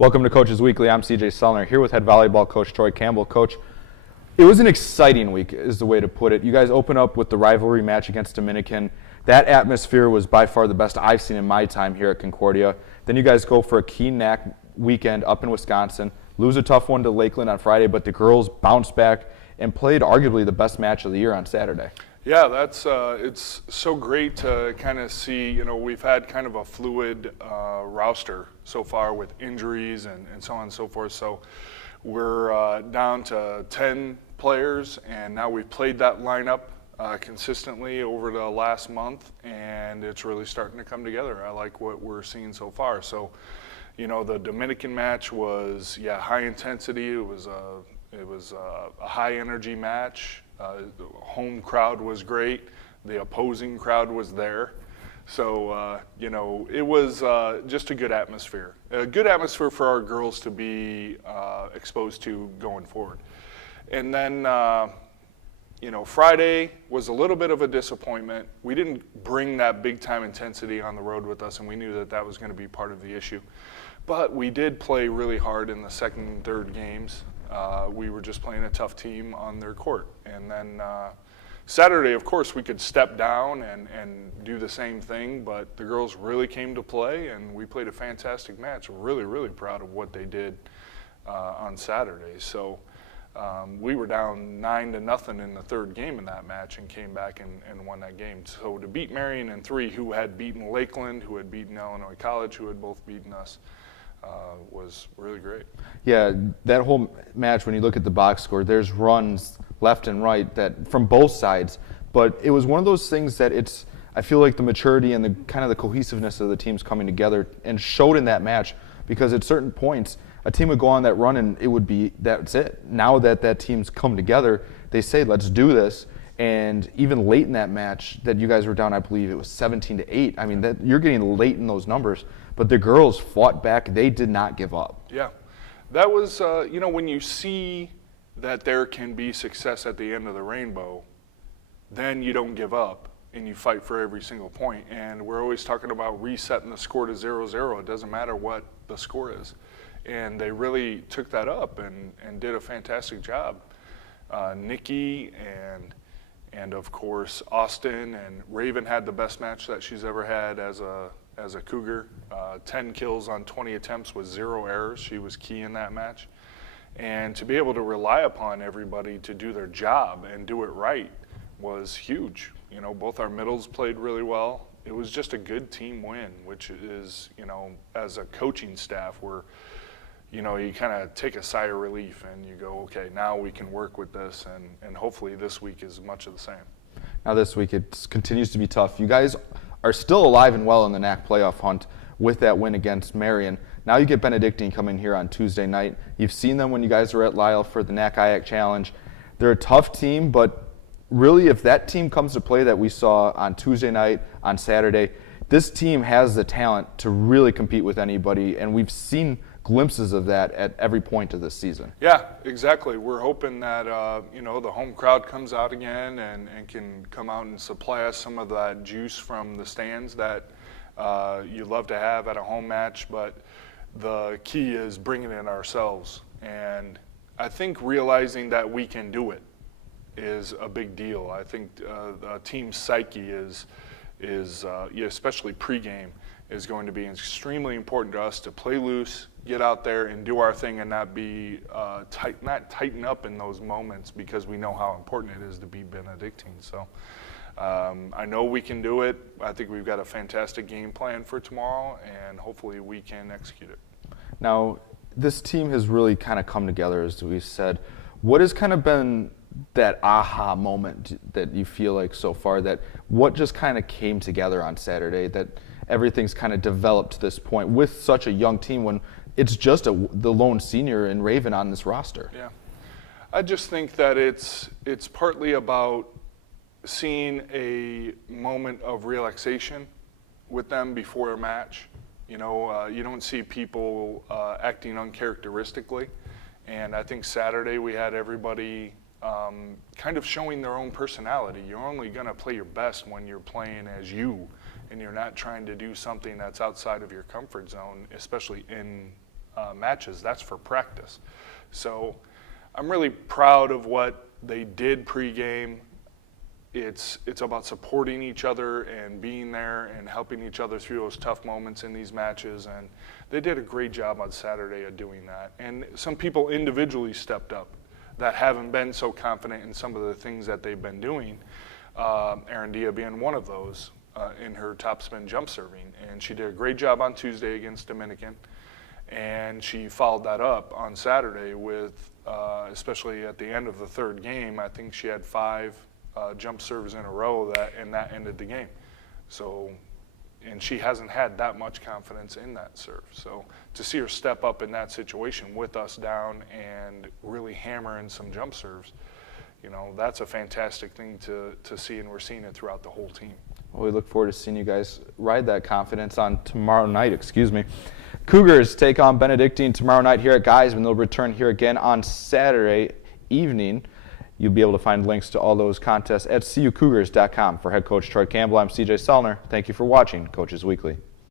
Welcome to Coach's Weekly. I'm CJ Sellner here with head volleyball coach Troy Campbell. Coach, it was an exciting week is the way to put it. You guys open up with the rivalry match against Dominican. That atmosphere was by far the best I've seen in my time here at Concordia. Then you guys go for a key NAC weekend up in Wisconsin, lose a tough one to Lakeland on Friday, but the girls bounced back and played arguably the best match of the year on Saturday. Yeah, that's it's so great to kind of see. You know, we've had kind of a fluid roster so far with injuries and so on and so forth. So we're down to 10 players, and now we've played that lineup consistently over the last month, and it's really starting to come together. I like what we're seeing so far. So, you know, the Dominican match was high intensity. It was a high energy match. The home crowd was great. The opposing crowd was there. So, you know, it was just a good atmosphere. A good atmosphere for our girls to be exposed to going forward. And then, you know, Friday was a little bit of a disappointment. We didn't bring that big-time intensity on the road with us, and we knew that that was going to be part of the issue. But we did play really hard in the second and third games. We were just playing a tough team on their court. And then Saturday, of course, we could step down and do the same thing, but the girls really came to play, and we played a fantastic match. We're really, really proud of what they did on Saturday. So we were down 9-0 in the third game in that match and came back and won that game. So to beat Marian in 3, who had beaten Lakeland, who had beaten Illinois College, who had both beaten us, was really great. Yeah, that whole match, when you look at the box score, there's runs left and right that from both sides, but it was one of those things that I feel like the maturity and the kind of the cohesiveness of the teams coming together and showed in that match, because at certain points a team would go on that run and it would be, that's it. Now that team's come together, they say, let's do this. And even late in that match that you guys were down, I believe it was 17-8. I mean, that you're getting late in those numbers, but the girls fought back. They did not give up. Yeah, that was, you know, when you see that there can be success at the end of the rainbow, then you don't give up and you fight for every single point. And we're always talking about resetting the score to 0-0. It doesn't matter what the score is. And they really took that up and did a fantastic job. Nikki and of course Austin and Raven had the best match that she's ever had as a Cougar. 10 kills on 20 attempts with 0 errors. She was key in that match. And to be able to rely upon everybody to do their job and do it right was huge. You know, both our middles played really well. It was just a good team win, which is, you know, as a coaching staff, you know, you kind of take a sigh of relief and you go, okay, now we can work with this, and hopefully this week is much of the same. Now this week it continues to be tough. You guys are still alive and well in the NAC playoff hunt with that win against Marian. Now you get Benedictine coming here on Tuesday night. You've seen them when you guys were at Lyle for the NAC IAC Challenge. They're a tough team, but really if that team comes to play that we saw on Tuesday night, on Saturday, this team has the talent to really compete with anybody, and we've seen glimpses of that at every point of this season. Yeah, exactly. We're hoping that you know, the home crowd comes out again and can come out and supply us some of that juice from the stands that you love to have at a home match. But the key is bringing it ourselves, and I think realizing that we can do it is a big deal. I think the team's psyche is especially pregame, is going to be extremely important to us to play loose, get out there and do our thing, and not be not tighten up in those moments, because we know how important it is to be Benedictine. So I know we can do it. I think we've got a fantastic game plan for tomorrow, and hopefully we can execute it. Now, this team has really kind of come together, as we said. What has kind of been that aha moment that you feel like so far, that what just kind of came together on Saturday, that everything's kind of developed to this point with such a young team when it's just the lone senior in Raven on this roster? Yeah, I just think that it's partly about seeing a moment of relaxation with them before a match. You know, you don't see people acting uncharacteristically, and I think Saturday we had everybody kind of showing their own personality. You're only going to play your best when you're playing as you, and you're not trying to do something that's outside of your comfort zone, especially in matches. That's for practice. So I'm really proud of what they did pregame. It's about supporting each other and being there and helping each other through those tough moments in these matches, and they did a great job on Saturday of doing that. And some people individually stepped up that haven't been so confident in some of the things that they've been doing, Erin Dia being one of those in her topspin jump serving. And she did a great job on Tuesday against Dominican, and she followed that up on Saturday with, especially at the end of the third game, I think she had 5 jump serves in a row and that ended the game. So, and she hasn't had that much confidence in that serve. So to see her step up in that situation with us down and really hammer in some jump serves, that's a fantastic thing to see, and we're seeing it throughout the whole team. Well, we look forward to seeing you guys ride that confidence on tomorrow night. Cougars take on Benedictine tomorrow night here at Geisman. They'll return here again on Saturday evening. You'll be able to find links to all those contests at cucougars.com. For head coach Troy Campbell, I'm CJ Sellner. Thank you for watching Coaches Weekly.